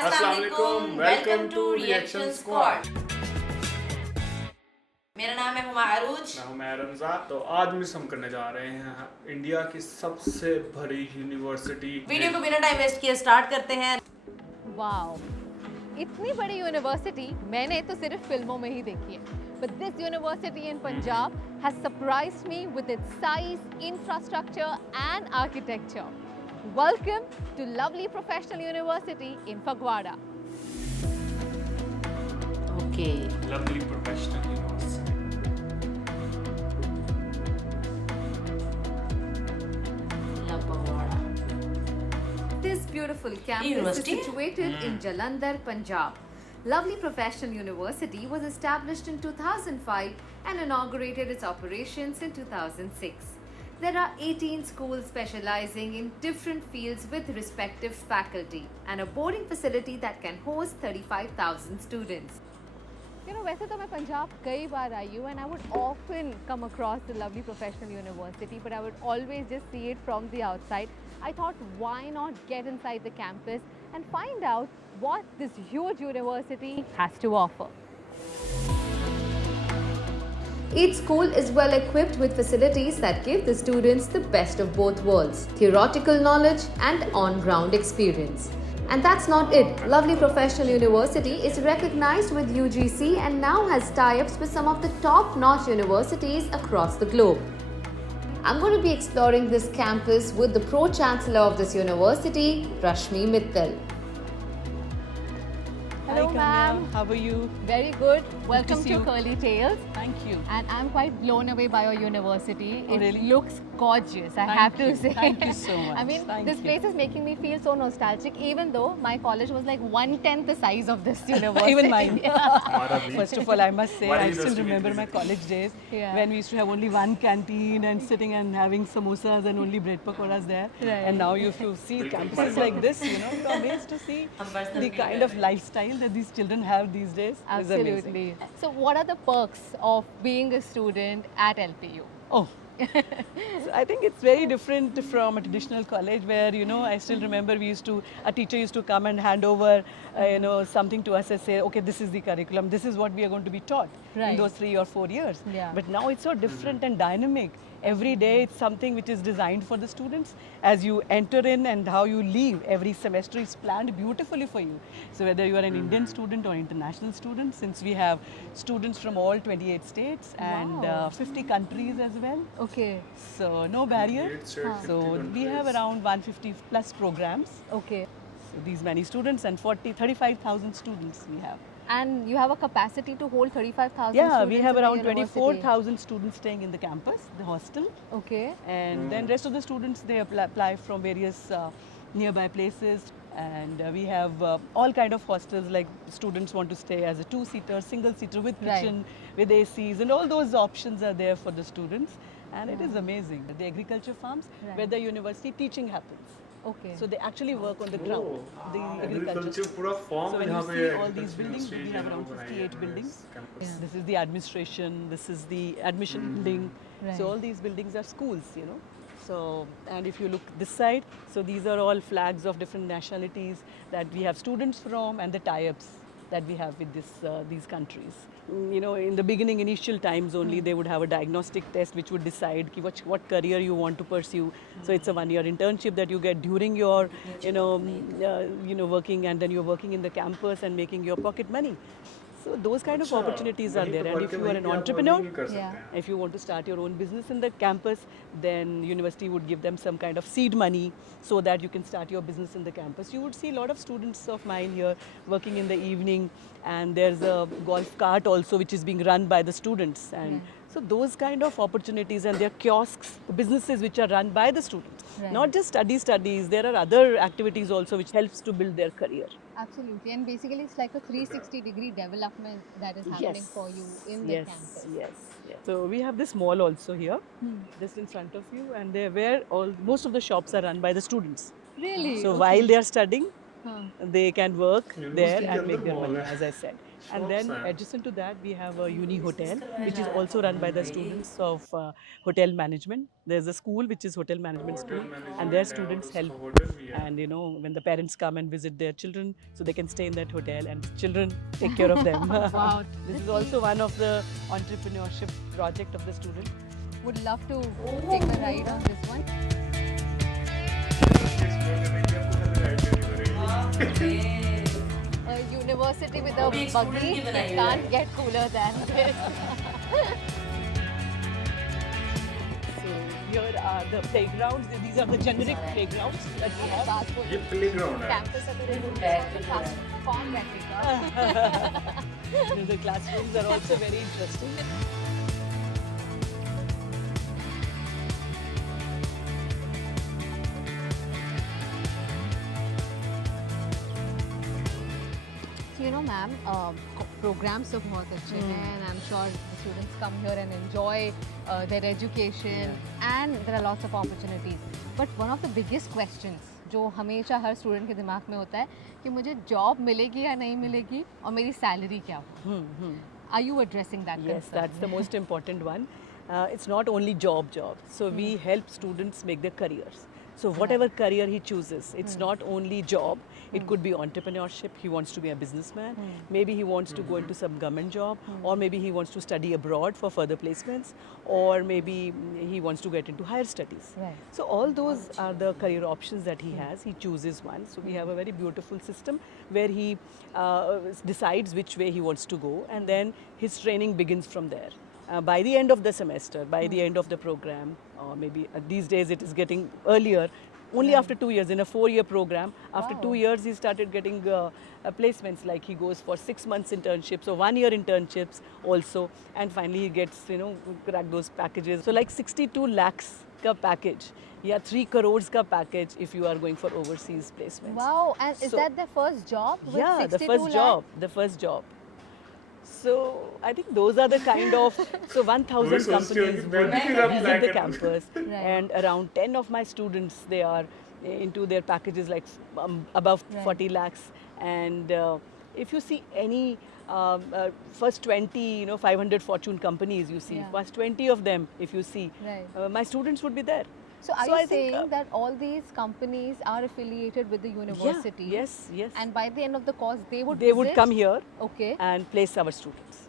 अस्सलाम वालेकुम, welcome to reaction squad. मेरा नाम है हुमा अरूज। मैं हूं मैं रमजा। तो आज मिस हम करने जा रहे हैं इंडिया की सबसे बड़ी यूनिवर्सिटी। वीडियो को बिना टाइम वेस्ट किए स्टार्ट करते हैं। वाओ, इतनी बड़ी यूनिवर्सिटी मैंने तो सिर्फ फिल्मों में ही देखी है, but this university in Punjab has surprised me with its size, infrastructure and architecture. Welcome to lovely professional university in Fagwada. Okay, Lovely Professional University. लपवाड़ा। This beautiful campus is University? situated in Jalandhar, Punjab. Lovely Professional University was established in 2005 and inaugurated its operations in 2006. There are 18 schools specializing in different fields with respective faculty and a boarding facility that can host 35,000 students. You know, वैसे तो मैं पंजाब कई बार आई हूँ and I would often come across the lovely professional university, but I would always just see it from the outside. I thought, why not get inside the campus and find out what this huge university has to offer. Each school is well equipped with facilities that give the students the best of both worlds, theoretical knowledge and on-ground experience. And that's not it. Lovely Professional University is recognized with UGC and now has tie-ups with some of the top-notch universities across the globe. I'm going to be exploring this campus with the Pro-Chancellor of this university, Rashmi Mittal. Hello, Hi, ma'am. Kamya. How are you? Very good. Welcome see to you. Curly Tales. Thank you. And I'm quite blown away by your university. Oh, It really? looks gorgeous, I Thank have to you. say. Thank you so much. I mean, Thank this you. place is making me feel so nostalgic, even though my college was like 1/10 the size of this university. Even mine. हमारा भी। First of all, I must say, What I university still remember is my it? college days Yeah. when we used to have only one canteen and sitting and having samosas and only bread pakoras there. Right. And now if you see campuses like this, you know, you're amazed to see the kind of lifestyle that these children have these days. Is amazing. Absolutely. So, what are the perks of being a student at LPU? Oh. So I think it's very different from a traditional college where, you know, I still remember a teacher used to come and hand over, something to us and say, okay, this is the curriculum, this is what we are going to be taught Right. in those 3 or 4 years. Yeah. But now it's so different and dynamic. Every day it's something which is designed for the students. As you enter in and how you leave, every semester is planned beautifully for you. So whether you are an Indian student or international student, since we have students from all 28 states and Wow. 50 countries as well. Okay, So no barrier. It's, uh, So 50 we have countries. around 150 plus programs. okay. So these many students and 35,000 students we have. And you have a capacity to hold 35,000 Yeah, students we have in the around university. 24,000 students staying in the campus, the hostel. Okay. And then rest of the students, they apply from various nearby places. And we have all kind of hostels, like students want to stay as a two-seater, single-seater with Right. kitchen, with ACs, and all those options are there for the students. And it is amazing. The agriculture farms, Right. where the university teaching happens. Okay. So they actually work on the ground, the agriculture agriculture. पूरा form So when यहाँ you पे see all agriculture these buildings, we university have जो around बनाई 58 है buildings. इस campus। This is the administration, this is the admission building. Right. So all these buildings are schools, you know. So, and if you look this side, so these are all flags of different nationalities that we have students from and the tie-ups that we have with these countries. You know, in the beginning, initial times only, they would have a diagnostic test which would decide ki what career you want to pursue. So it's a one-year internship that you get during your, working, and then you're working in the campus and making your pocket money. So those kind of opportunities are वहीं there. पे And पढ़ if के you are वहीं an पे आप entrepreneur, earning कर सकते Yeah. हैं। if you want to start your own business in the campus, then university would give them some kind of seed money so that you can start your business in the campus. You would see a lot of students of mine here working in the evening, and there's a golf cart also which is being run by the students. And so those kind of opportunities, and there are kiosks, businesses which are run by the students. Right. Not just studies, there are other activities also which helps to build their career. Absolutely. And basically, it's like a 360-degree development that is happening for you in the yes, campus. yes. So we have this mall also here, just in front of you, and where most of the shops are run by the students. Really? So Okay. while they are studying, they can work University there के and make अंदर their mall money, है. as I said. And Shops then हैं. adjacent to that, we have a uni hotel, which is also run by the students of hotel management. There's a school which is hotel management school, and their students help. Hotel भी है. And you know, when the parents come and visit their children, so they can stay in that hotel, and children take care of them. Wow. This is also one of the entrepreneurship project of the student. Would love to take a ride on this one. A university with a अभी एक buggy student की बनाई हुई है. can't get cooler than this. So here are the playgrounds. These are the generic playgrounds that we have. बात बोल ये playground है. कैंपस अभी फॉर्म बैठेगा. The classrooms are also very interesting. So you know, ma'am, programs तो बहुत अच्छे हैं, and I'm sure the students come here and enjoy their education, and there are lots of opportunities. But one of the biggest questions जो हमेशा हर student के दिमाग में होता है कि मुझे जॉब मिलेगी या नहीं मिलेगी और मेरी सैलरी क्या हो. Are you addressing that Yes, concern? that's the most important one. It's not only job. So we help students make their careers. So whatever career he chooses, it's not only job. It could be entrepreneurship. He wants to be a businessman. Maybe he wants to go into some government job, or maybe he wants to study abroad for further placements, or maybe he wants to get into higher studies. Right. So all those are the career options that he has. He chooses one. So we have a very beautiful system where he decides which way he wants to go, and then his training begins from there. By the end of the semester, by the end of the program, or maybe these days it is getting earlier, only after 2 years, in a 4-year program, after 2 years he started getting placements, like he goes for 6 months internships or 1-year internships also, and finally he gets, you know, crack those packages. So like 62 lakhs ka package, yeah, 3 crores ka package if you are going for overseas placements. Wow, and is So- that their first job? With Yeah, the 62 first lakh? job, the first job. So I think those are the kind of, so 1,000 वही सोचती हूँ companies कि मैं would भी फिर apply visit the करूँ. campus, Right. and around 10 of my students, they are into their packages like above Right. 40 lakhs. And if you see any first 20, you know, 500 Fortune companies, you see, Yeah. first 20 of them, if you see, Right. my students would be there. So are So I you think, saying that all these companies are affiliated with the university? Yeah, yes. And by the end of the course, they would They would visit? come here Okay. and place our students.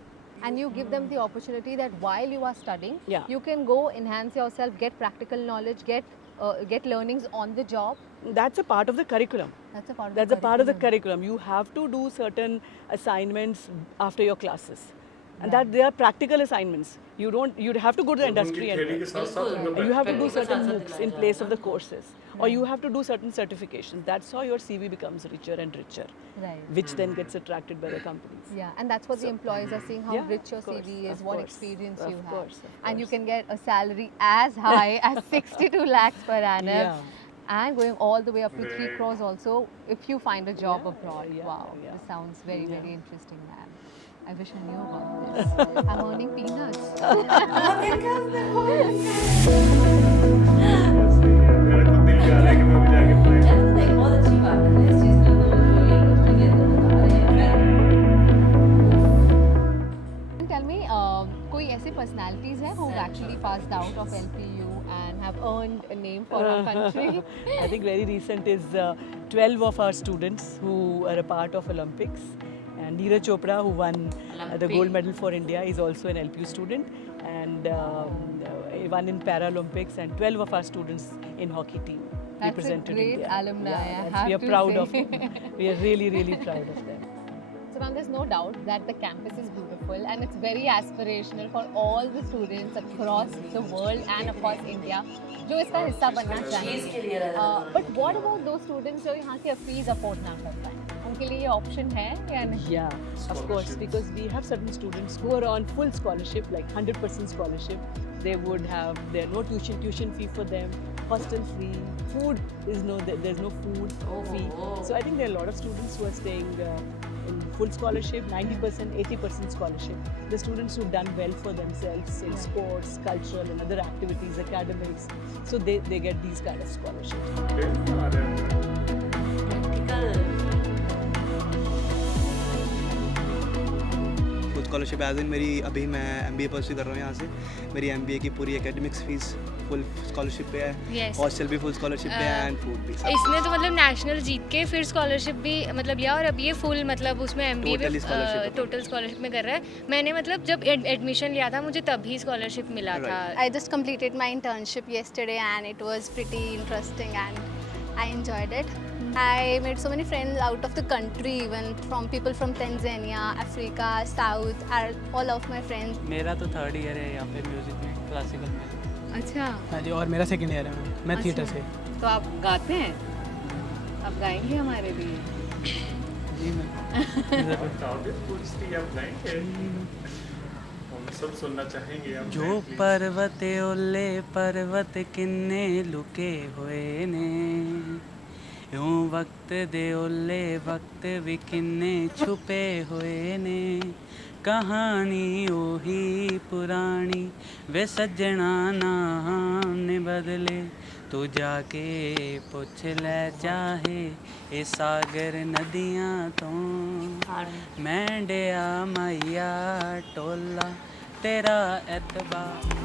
And you give them the opportunity that while you are studying, Yeah. you can go enhance yourself, get practical knowledge, get learnings on the job. That's a part of the curriculum. That's a part of That's the a part of the curriculum. curriculum. You have to do certain assignments after your classes, and that they are practical assignments. You have to go to the industry and theory के साथ साथ बिल्कुल. उनको you have to do practical certain साथ-साथ MOOCs दिलाया in जाता place है. of the courses, or you have to do certain certifications. That's how your CV becomes richer and richer, Right. which then gets attracted by the companies. Yeah, and that's what the employees are seeing, how Yeah, rich your of course, CV is, of what course, experience you of have. course, of And you course. can get a salary as high as 62 lakhs per annum. Yeah. And going all the way up to 3 Right. crores also if you find a job Yeah, abroad. yeah, Wow, yeah. this sounds very, Yeah. very interesting, ma'am. I wish I knew about this. I'm earning peanuts. मेरा खुद दिल कर रहा है कि मैं भी जाके apply करूँ. चलो, नहीं, बहुत अच्छी बात है इस चीज़ का, तो ये interesting है, तो बता रहे हैं. Tell me, कोई ऐसे personalities हैं who actually passed out of LPU and have earned a name for our country? I think very recent is 12 of our students who are a part of Olympics. And Neeraj Chopra, who won the Olympic. gold medal for India, is also an LPU student. And won in Paralympics, and 12 of our students in hockey team That's a represented great India. alumni, I that's- have we are to proud say. of them. We are really, really proud of them. So ma'am, there's no doubt that the campus is beautiful and it's very aspirational for all the students across the world and of course India जो इसका हिस्सा बनना चीज़ चाहिए. के लिए रहता है. But what about those students जो यहाँ की फीस अफोर्ड ना कर पाए? उनके लिए ये ऑप्शन है या नहीं? Yeah, of course, because we have certain students who are on full scholarship, like 100% scholarship. They would have their no tuition fee for them, hostel free, food is there's no food fee. So I think there are a lot of students who are staying in full scholarship, 90%, 80% scholarship. The students who've done well for themselves in sports, cultural and other activities, academics, so they get these kind of scholarships. Full scholarship as in मेरी अभी मैं MBA pursue कर रहा हूँ यहाँ से। मेरी MBA की पूरी एकेडमिक्स फीस फुल स्कॉलरशिप पे है, Yes. हॉस्टल भी फुल स्कॉलरशिप पे है एंड फूड भी सब। इसने तो मतलब नेशनल जीत के फिर स्कॉलरशिप भी मतलब लिया और अब ये फुल मतलब उसमें MBA Totally में scholarship. टोटल स्कॉलरशिप में कर रहा है। मैंने मतलब जब एडमिशन लिया था मुझे तभी स्कॉलरशिप मिला था। I just completed my internship yesterday and it was pretty interesting and I enjoyed it. I made so many friends out of the country, even from people from Tanzania, Africa, South, are all of my friends. मेरा तो 3rd year है यहाँ पे music में, classical में। अच्छा, हाँ जी, और मेरा 2nd ईयर है, मैं थिएटर से। तो आप गाते हैं? आप गाएंगे हमारे लिए? जी मैं बताओगे पूछती आप गाएंगे? हम सब सुनना चाहेंगे आप जो पर्वत ओले पर्वत किन्ने लुके हुए ने, यूं वक्त दे ओले वक्त भी किन्ने छुपे हुए ने, कहानी ओही पुरानी वे सज्जना नाम ने बदले, तू जाके पुछ ले चाहे ए सागर नदियां तो, मैं डिया मैया टोला तेरा एतबार।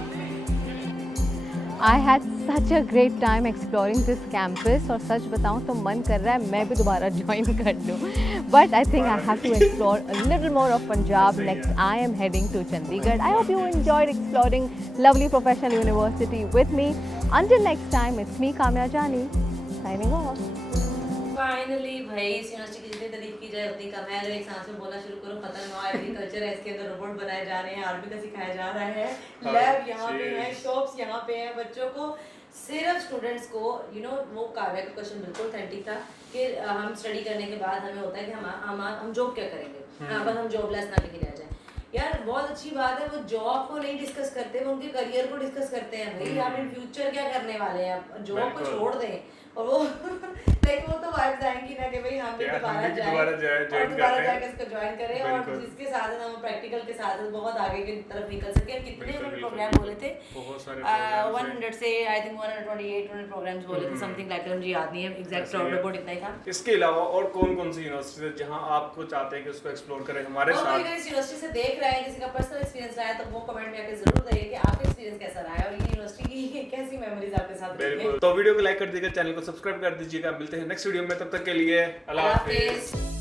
I had such a great time exploring this campus और सच बताऊँ तो मन कर रहा है मैं भी दोबारा join कर लूँ. But I think I have to explore a little more of Punjab next. I am heading to Chandigarh. I hope you enjoyed exploring lovely professional university with me. Until next time, it's me Kamya Jani signing off. Finally भाई इस university की जितनी तारीफ की जाए उतनी कम है। अगर एक सांस में बोलना शुरू करो खत्म हुआ। एग्रीकल्चर है, इसके अंदर रोबोट बनाए जा रहे हैं, आर्मी का सिखाया जा रहा है, लैब यहाँ पे है, शॉप्स यहाँ पे हैं। बच्चों को सिर्फ स्टूडेंट्स को वो काव्या का क्वेश्चन बिल्कुल ऑथेंटिक था कि हम स्टडी करने के बाद हमें होता है कि हम जॉब क्या करेंगे, बस हम जॉबलेस ना कहीं रह जाए। यार बहुत अच्छी बात है, वो जॉब को नहीं डिस्कस करते, वो उनके करियर को डिस्कस करते हैं। भाई आप इन फ्यूचर क्या करने वाले हैं, जॉब को छोड़ दें। और वो लाइक वो तो वाइब्स आएंगी ना कि भाई हम भी दोबारा जाके इसको ज्वाइन करें और जिसके साथ हम प्रैक्टिकल के साथ बहुत आगे की तरफ निकल सके। कितने उन्होंने प्रोग्राम बोले थे? 100 से आई थिंक 128 उन्होंने प्रोग्राम्स बोले थे, समथिंग लाइक मुझे याद नहीं है एग्जैक्ट रिपोर्ट इतना ही था। इसके अलावा और कौन-कौन सी यूनिवर्सिटी है जहां आपको चाहते हैं कि उसको एक्सप्लोर करें हमारे साथ? अगर इस यूनिवर्सिटी से देख रहे हैं, किसी का पर्सनल एक्सपीरियंस रहा है तो वो कमेंट में आके जरूर बताइए कि आपका एक्सपीरियंस कैसा रहा है और ये यूनिवर्सिटी की कैसी मेमोरीज आपके साथ रही है। बिल्कुल, तो वीडियो को लाइक कर दीजिएगा, चैनल को सब्सक्राइब कर दीजिएगा। मिलते हैं नेक्स्ट वीडियो में, तब तक के लिए अल्लाह हाफिज़।